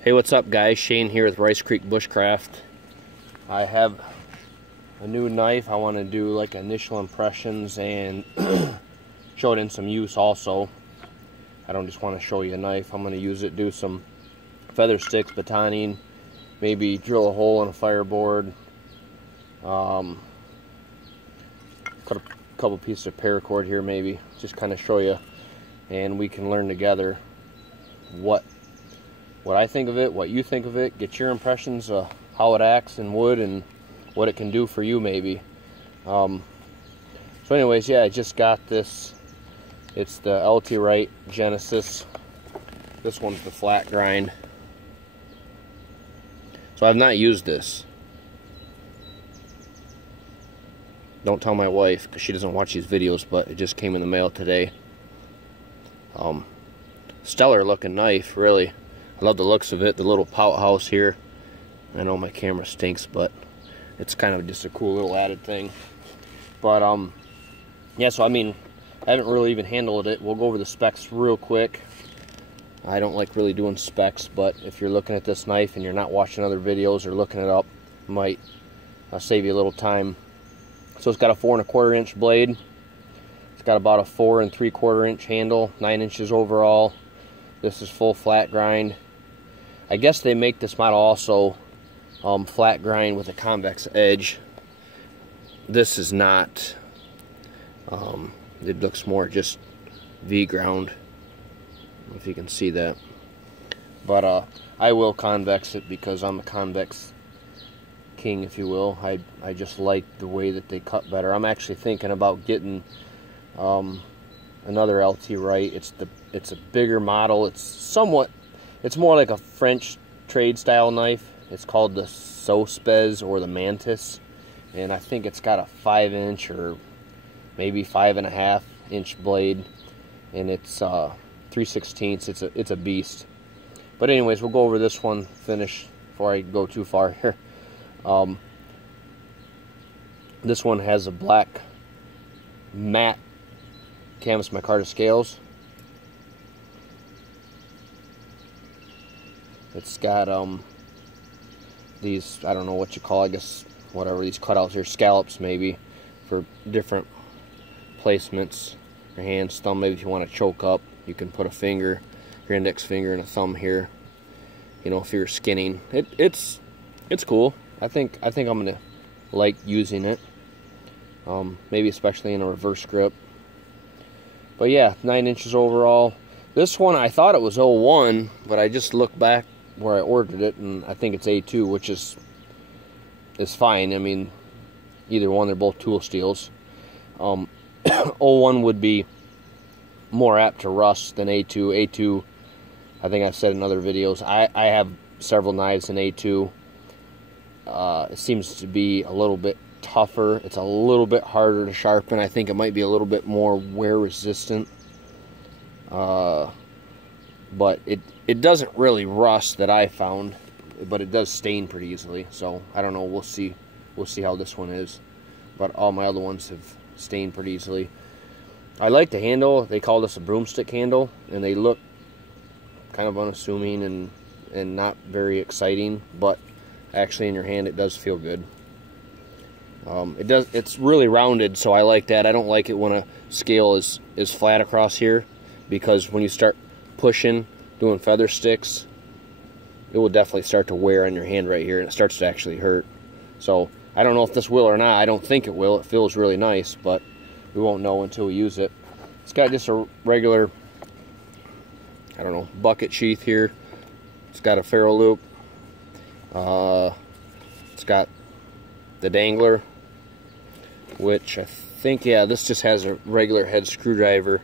Hey, what's up guys? Shane here with Rice Creek Bushcraft. I have a new knife. I want to do like initial impressions and show it in some use also. I don't just want to show you a knife. I'm going to use it, do some feather sticks, batoning, maybe drill a hole in a fireboard, cut a couple pieces of paracord here maybe, just kind of show you, and we can learn together what I think of it, what you think of it, get your impressions of how it acts in wood and what it can do for you maybe. So anyways, yeah, I just got this. It's the wright Genesis. This one's the flat grind. So I've not used this. Don't tell my wife because she doesn't watch these videos, but it just came in the mail today. Stellar looking knife, really. I love the looks of it, the little pout house here. I know my camera stinks, but it's kind of just a cool little added thing. But yeah, so I mean, I haven't really even handled it. We'll go over the specs real quick. I don't like really doing specs, but if you're looking at this knife and you're not watching other videos or looking it up, it might save you a little time. So it's got a 4 1/4 inch blade. It's got about a 4 3/4 inch handle, 9 inches overall. This is full flat grind. I guess they make this model also flat grind with a convex edge. This is not. It looks more just V ground. I don't know if you can see that. But I will convex it because I'm a convex king, if you will. I just like the way that they cut better. I'm actually thinking about getting another LT Wright. It's a bigger model. It's more like a French trade style knife. It's called the Sospes or the Mantis, and I think it's got a 5 inch or maybe 5.5 inch blade, and it's 3/16. It's a beast. But anyways, we'll go over this one finish before I go too far here. This one has a black matte canvas micarta scales. It's got these, I don't know what you call, I guess whatever, these cutouts here, scallops maybe, for different placements. Your hands, thumb, maybe if you want to choke up, you can put a finger, your index finger and a thumb here. You know, if you're skinning, it's cool. I think I'm gonna like using it. Maybe especially in a reverse grip. But yeah, 9 inches overall. This one, I thought it was 01, but I just looked back where I ordered it, and I think it's A2, which is fine. I mean, either one, they're both tool steels. 01 would be more apt to rust than A2. A2, I think I've said in other videos, I have several knives in A2. It seems to be a little bit tougher. It's a little bit harder to sharpen. I think it might be a little bit more wear resistant. But it doesn't really rust that I found, but it does stain pretty easily. So I don't know. We'll see how this one is. But all my other ones have stained pretty easily. I like the handle. They call this a broomstick handle, and they look kind of unassuming and not very exciting. But actually, in your hand, it does feel good. It's really rounded, so I like that. I don't like it when a scale is flat across here, because when you start pushing, doing feather sticks, it will definitely start to wear on your hand right here, and it starts to actually hurt. So I don't know if this will or not. I don't think it will. It feels really nice, but we won't know until we use it. It's got just a regular, I don't know, bucket sheath here. It's got a ferrule loop. It's got the dangler, which I think, yeah, this just has a regular head screwdriver.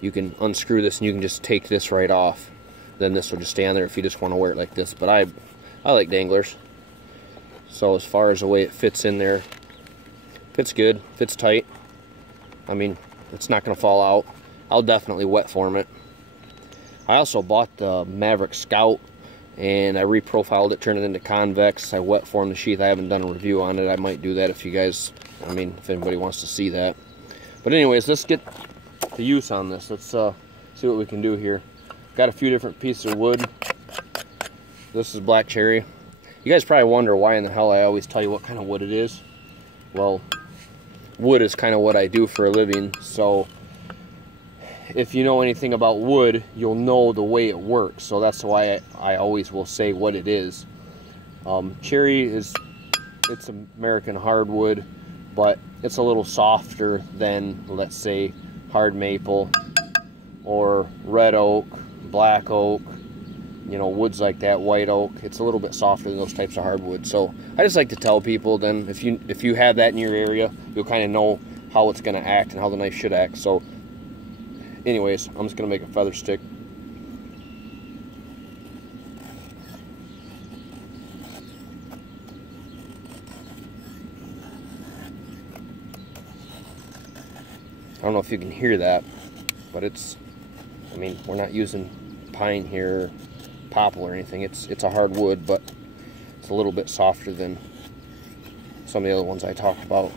You can unscrew this and you can just take this right off. Then this will just stay on there if you just want to wear it like this. But I like danglers. So as far as the way it fits in there, fits good, fits tight. I mean, it's not going to fall out. I'll definitely wet form it. I also bought the Maverick Scout, and I reprofiled it, turned it into convex. I wet formed the sheath. I haven't done a review on it. I might do that if you guys, I mean, if anybody wants to see that. But anyways, let's get the use on this. Let's see what we can do here. Got a few different pieces of wood. This is black cherry. You guys probably wonder why in the hell I always tell you what kind of wood it is. Well, wood is kind of what I do for a living, so if you know anything about wood, you'll know the way it works. So that's why I always will say what it is. Cherry it's American hardwood, but it's a little softer than, let's say, hard maple or red oak, black oak, you know, woods like that, white oak. It's a little bit softer than those types of hardwood. So I just like to tell people, then if you have that in your area, you'll kind of know how it's going to act and how the knife should act. So anyways, I'm just going to make a feather stick. I don't know if you can hear that, but I mean, we're not using pine here, popple or anything. It's a hard wood, but it's a little bit softer than some of the other ones I talked about.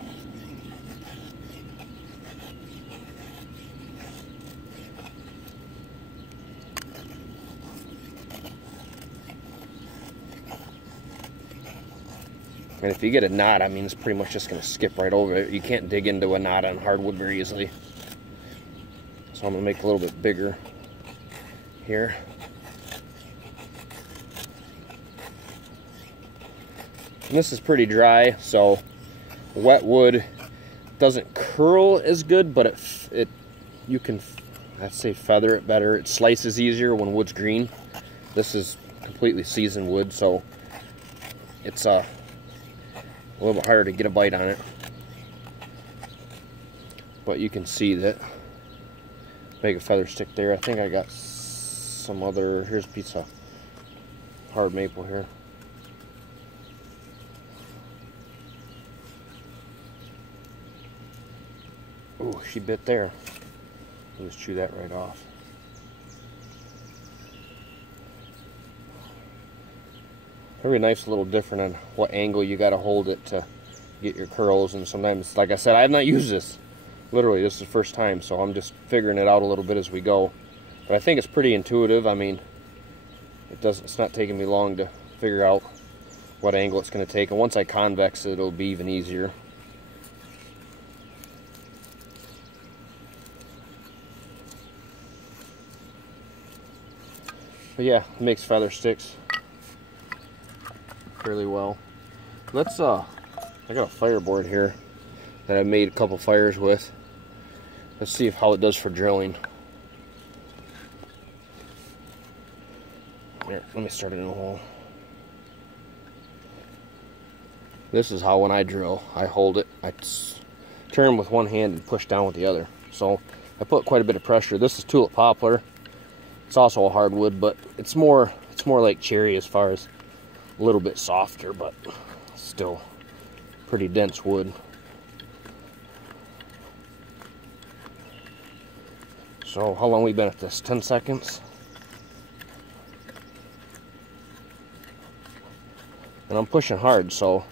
And if you get a knot, I mean, it's pretty much just going to skip right over it. You can't dig into a knot on hardwood very easily. So I'm going to make it a little bit bigger here. And this is pretty dry, so wet wood doesn't curl as good, but you can, let's say, feather it better. It slices easier when wood's green. This is completely seasoned wood, so it's a little bit harder to get a bite on it. But you can see that. Make a feather stick there. I think I got some other, here's a piece of hard maple here. Ooh, she bit there. I'll just chew that right off. Every knife's a little different on what angle you got to hold it to get your curls, and sometimes, like I said, I have not used this. Literally, this is the first time, so I'm just figuring it out a little bit as we go. But I think it's pretty intuitive. I mean, it's not taking me long to figure out what angle it's going to take, and once I convex it, it'll be even easier. But yeah, it makes feather sticks fairly well. Let's I got a fireboard here that I made a couple fires with. Let's see how it does for drilling. Here, let me start it in a hole. This is how when I drill, I hold it, I turn with one hand and push down with the other. So I put quite a bit of pressure. This is tulip poplar. It's also a hardwood, but it's more like cherry as far as a little bit softer, but still pretty dense wood. So how long we been at this? 10 seconds. And I'm pushing hard, so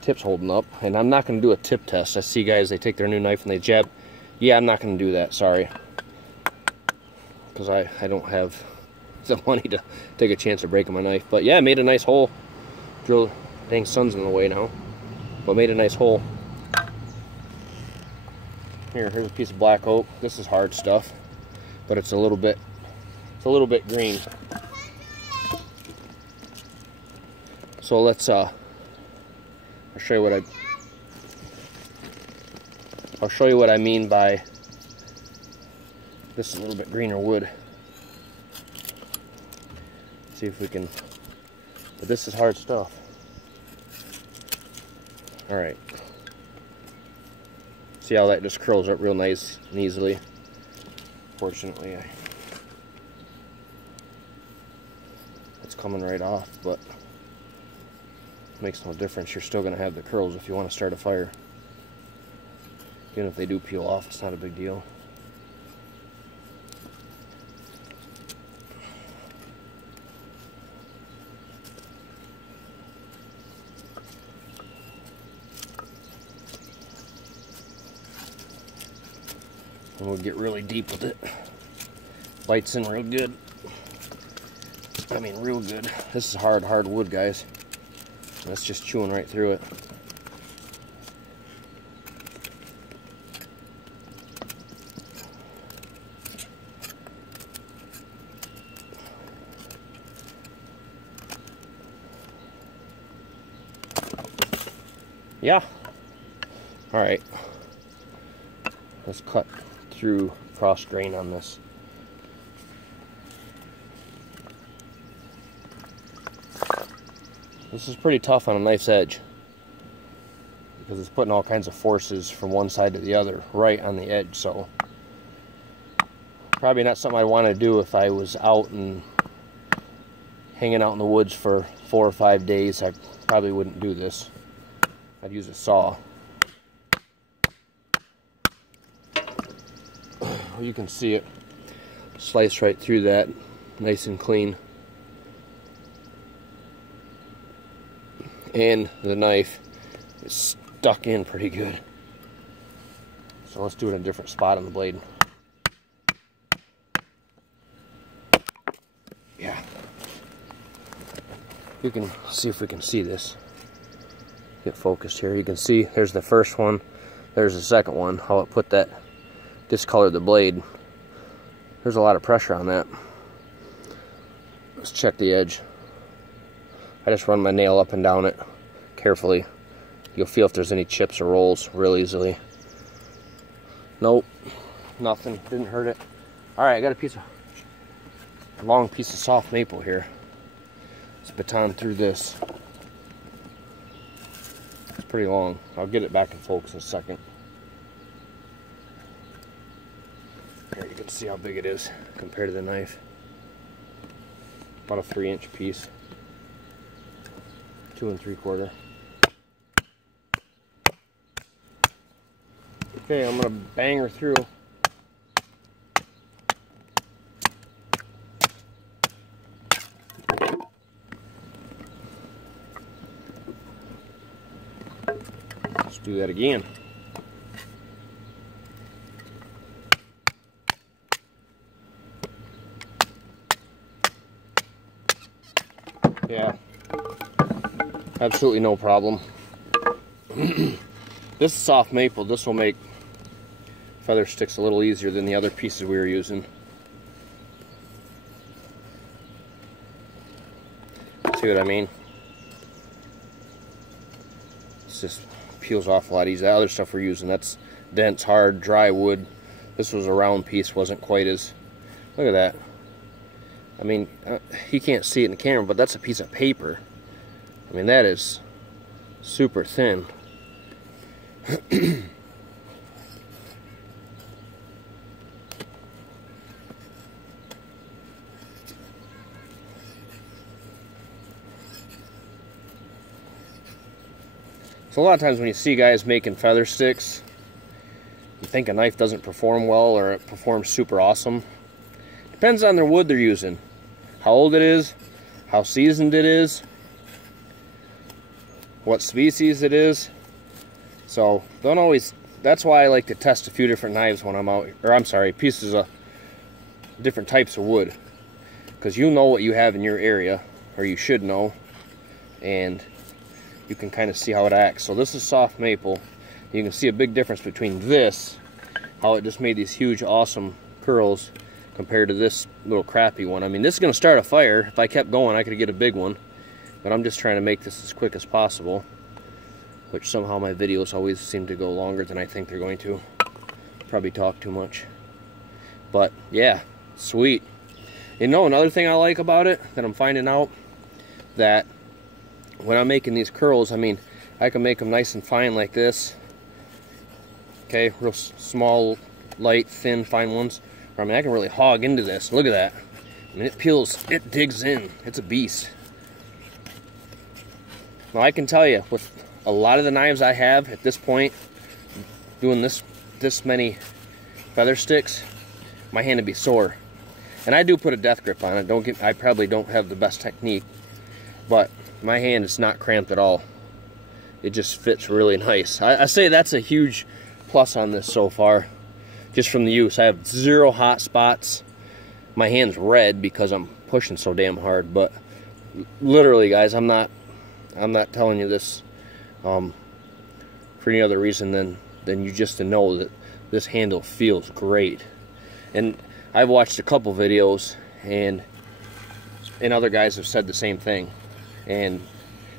tip's holding up. And I'm not going to do a tip test. I see guys, they take their new knife and they jab. Yeah, I'm not going to do that, sorry. Because I don't have the money to take a chance of breaking my knife. But yeah, I made a nice hole. Drill, dang, sun's in the way now. But made a nice hole. Here's a piece of black oak. This is hard stuff, but it's a little bit green. So let's I'll show you what I mean by this is a little bit greener wood. See if we can, but this is hard stuff. All right. See how that just curls up real nice and easily. Fortunately, it's coming right off, but it makes no difference. You're still going to have the curls if you want to start a fire. Even if they do peel off, it's not a big deal. And we'll get really deep with it. Bites in real good. I mean, real good. This is hard wood, guys. That's just chewing right through it. Yeah. All right. Let's cut through cross grain on this. This is pretty tough on a knife's edge because it's putting all kinds of forces from one side to the other right on the edge. So probably not something I want to do if I was out and hanging out in the woods for 4 or 5 days. I probably wouldn't do this. I'd use a saw. You can see it slice right through that, nice and clean. And the knife is stuck in pretty good. So let's do it in a different spot on the blade. Yeah. You can see if we can see this. Get focused here. You can see there's the first one, there's the second one, how it put that, discolored the blade. There's a lot of pressure on that. Let's check the edge. I just run my nail up and down it carefully. You'll feel if there's any chips or rolls real easily. Nope, nothing, didn't hurt it. All right, I got a long piece of soft maple here. Let's baton through this. It's pretty long. I'll get it back in focus in a second. Here, you can see how big it is compared to the knife. About a 3-inch piece. 2 3/4. Okay, I'm gonna bang her through. Let's do that again. Yeah, absolutely no problem. This is soft maple. This will make feather sticks a little easier than the other pieces we were using. See what I mean? It just peels off a lot easier. The other stuff we're using, that's dense, hard, dry wood. This was a round piece, wasn't quite as... Look at that. I mean, you can't see it in the camera, but that's a piece of paper. I mean, that is super thin. So a lot of times when you see guys making feather sticks, you think a knife doesn't perform well or it performs super awesome. Depends on their wood they're using, how old it is, how seasoned it is, what species it is. So don't always, that's why I like to test a few different knives when I'm out, or I'm sorry, pieces of different types of wood. Because you know what you have in your area, or you should know, and you can kind of see how it acts. So this is soft maple. You can see a big difference between this, how it just made these huge awesome curls, compared to this little crappy one. I mean, this is going to start a fire. If I kept going, I could get a big one. But I'm just trying to make this as quick as possible, which somehow my videos always seem to go longer than I think they're going to. Probably talk too much. But yeah, sweet. You know, another thing I like about it that I'm finding out, that when I'm making these curls, I mean, I can make them nice and fine like this. Okay, real small, light, thin, fine ones. Or, I mean, I can really hog into this. Look at that. I mean, it peels, it digs in. It's a beast. Now, I can tell you, with a lot of the knives I have at this point, doing this many feather sticks, my hand would be sore. And I do put a death grip on it. I probably don't have the best technique, but my hand is not cramped at all. It just fits really nice. I say that's a huge plus on this so far, just from the use. I have 0 hot spots. My hand's red because I'm pushing so damn hard. But literally, guys, I'm not telling you this for any other reason than you just to know that this handle feels great. And I've watched a couple videos, and other guys have said the same thing, and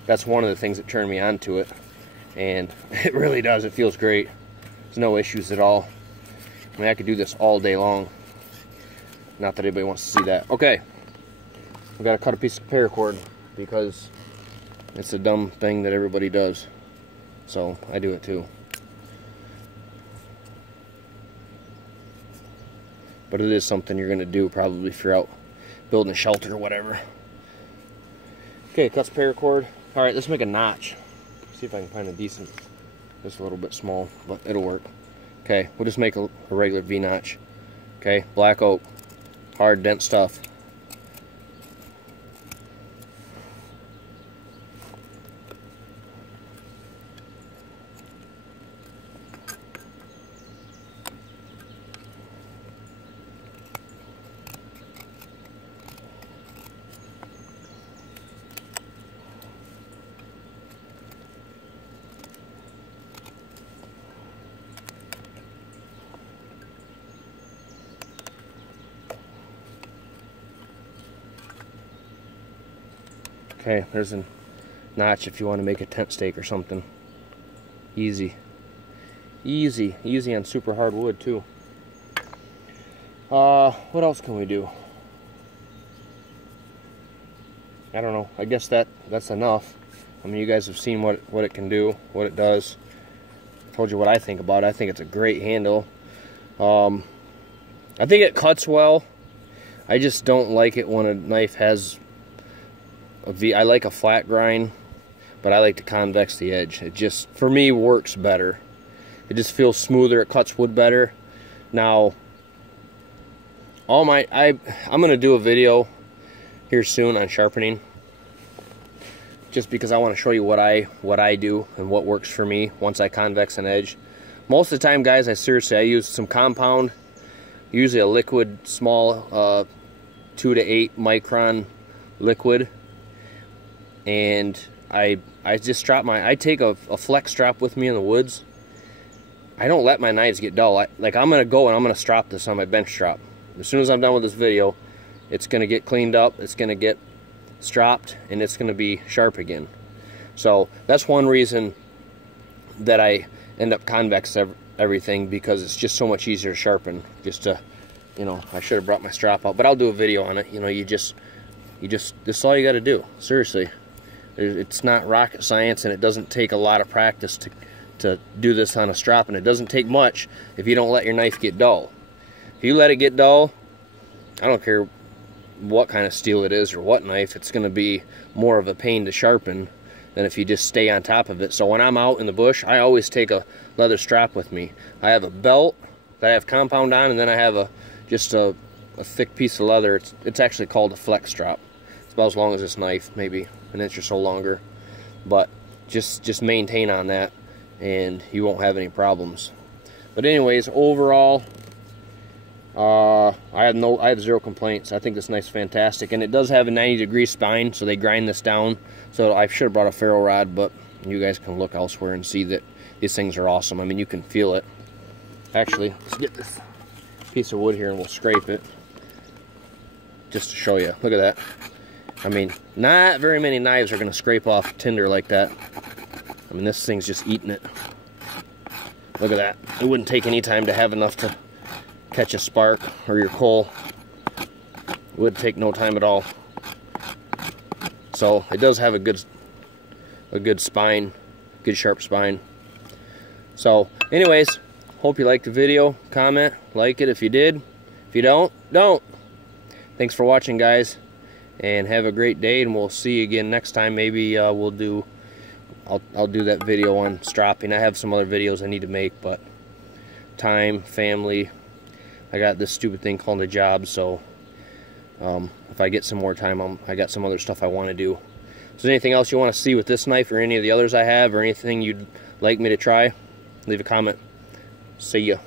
that's one of the things that turned me on to it. And it really does. It feels great. There's no issues at all. I mean, I could do this all day long. Not that anybody wants to see that. Okay, we got to cut a piece of paracord because it's a dumb thing that everybody does. So I do it too. But it is something you're going to do probably if you're out building a shelter or whatever. Okay, cuts paracord. All right, let's make a notch. See if I can find a decent, just a little bit small, but it'll work. Okay, we'll just make a regular V-notch. Okay, black oak, hard, dense stuff. Okay, there's a notch if you want to make a tent stake or something. Easy. Easy. Easy on super hard wood too. What else can we do? I don't know. I guess that's enough. I mean, you guys have seen what it can do, what it does. I told you what I think about it. I think it's a great handle. I think it cuts well. I just don't like it when a knife has I like a flat grind, but I like to convex the edge. It just, for me, works better. It just feels smoother. It cuts wood better. Now, I'm gonna do a video here soon on sharpening, just because I want to show you what I do and what works for me once I convex an edge. Most of the time, guys, I use some compound, usually a liquid, small 2 to 8 micron liquid. And I just strap I take a flex strap with me in the woods. I don't let my knives get dull. I'm gonna go and I'm gonna strap this on my bench strap. As soon as I'm done with this video, it's gonna get cleaned up, it's gonna get stropped, and it's gonna be sharp again. So that's one reason that I end up convex everything, because it's just so much easier to sharpen. Just to, you know, I should have brought my strap out, but I'll do a video on it. You know, this is all you got to do. Seriously. It's not rocket science, and it doesn't take a lot of practice to do this on a strap, and it doesn't take much if you don't let your knife get dull. If you let it get dull, I don't care what kind of steel it is or what knife, it's going to be more of a pain to sharpen than if you just stay on top of it. So when I'm out in the bush, I always take a leather strap with me. I have a belt that I have compound on, and then I have just a thick piece of leather. It's actually called a flex strap. It's about as long as this knife, maybe an inch or so longer, but just maintain on that and you won't have any problems. But anyways, overall, I have zero complaints. I think this knife's fantastic, and it does have a 90-degree spine, so they grind this down. So I should have brought a ferro rod, but you guys can look elsewhere and see that these things are awesome. I mean, you can feel it. Actually, let's get this piece of wood here and we'll scrape it just to show you. Look at that. I mean, not very many knives are going to scrape off tinder like that. I mean, this thing's just eating it. Look at that. It wouldn't take any time to have enough to catch a spark or your coal. It would take no time at all. So it does have a good spine, good sharp spine. So anyways, hope you liked the video. Comment, like it if you did. If you don't. Thanks for watching, guys. And have a great day, and we'll see you again next time. Maybe I'll do that video on stropping. I have some other videos I need to make, but time, family, I got this stupid thing called a job, so if I get some more time, I got some other stuff I want to do. If there's anything else you want to see with this knife or any of the others I have, or anything you'd like me to try, leave a comment. See ya.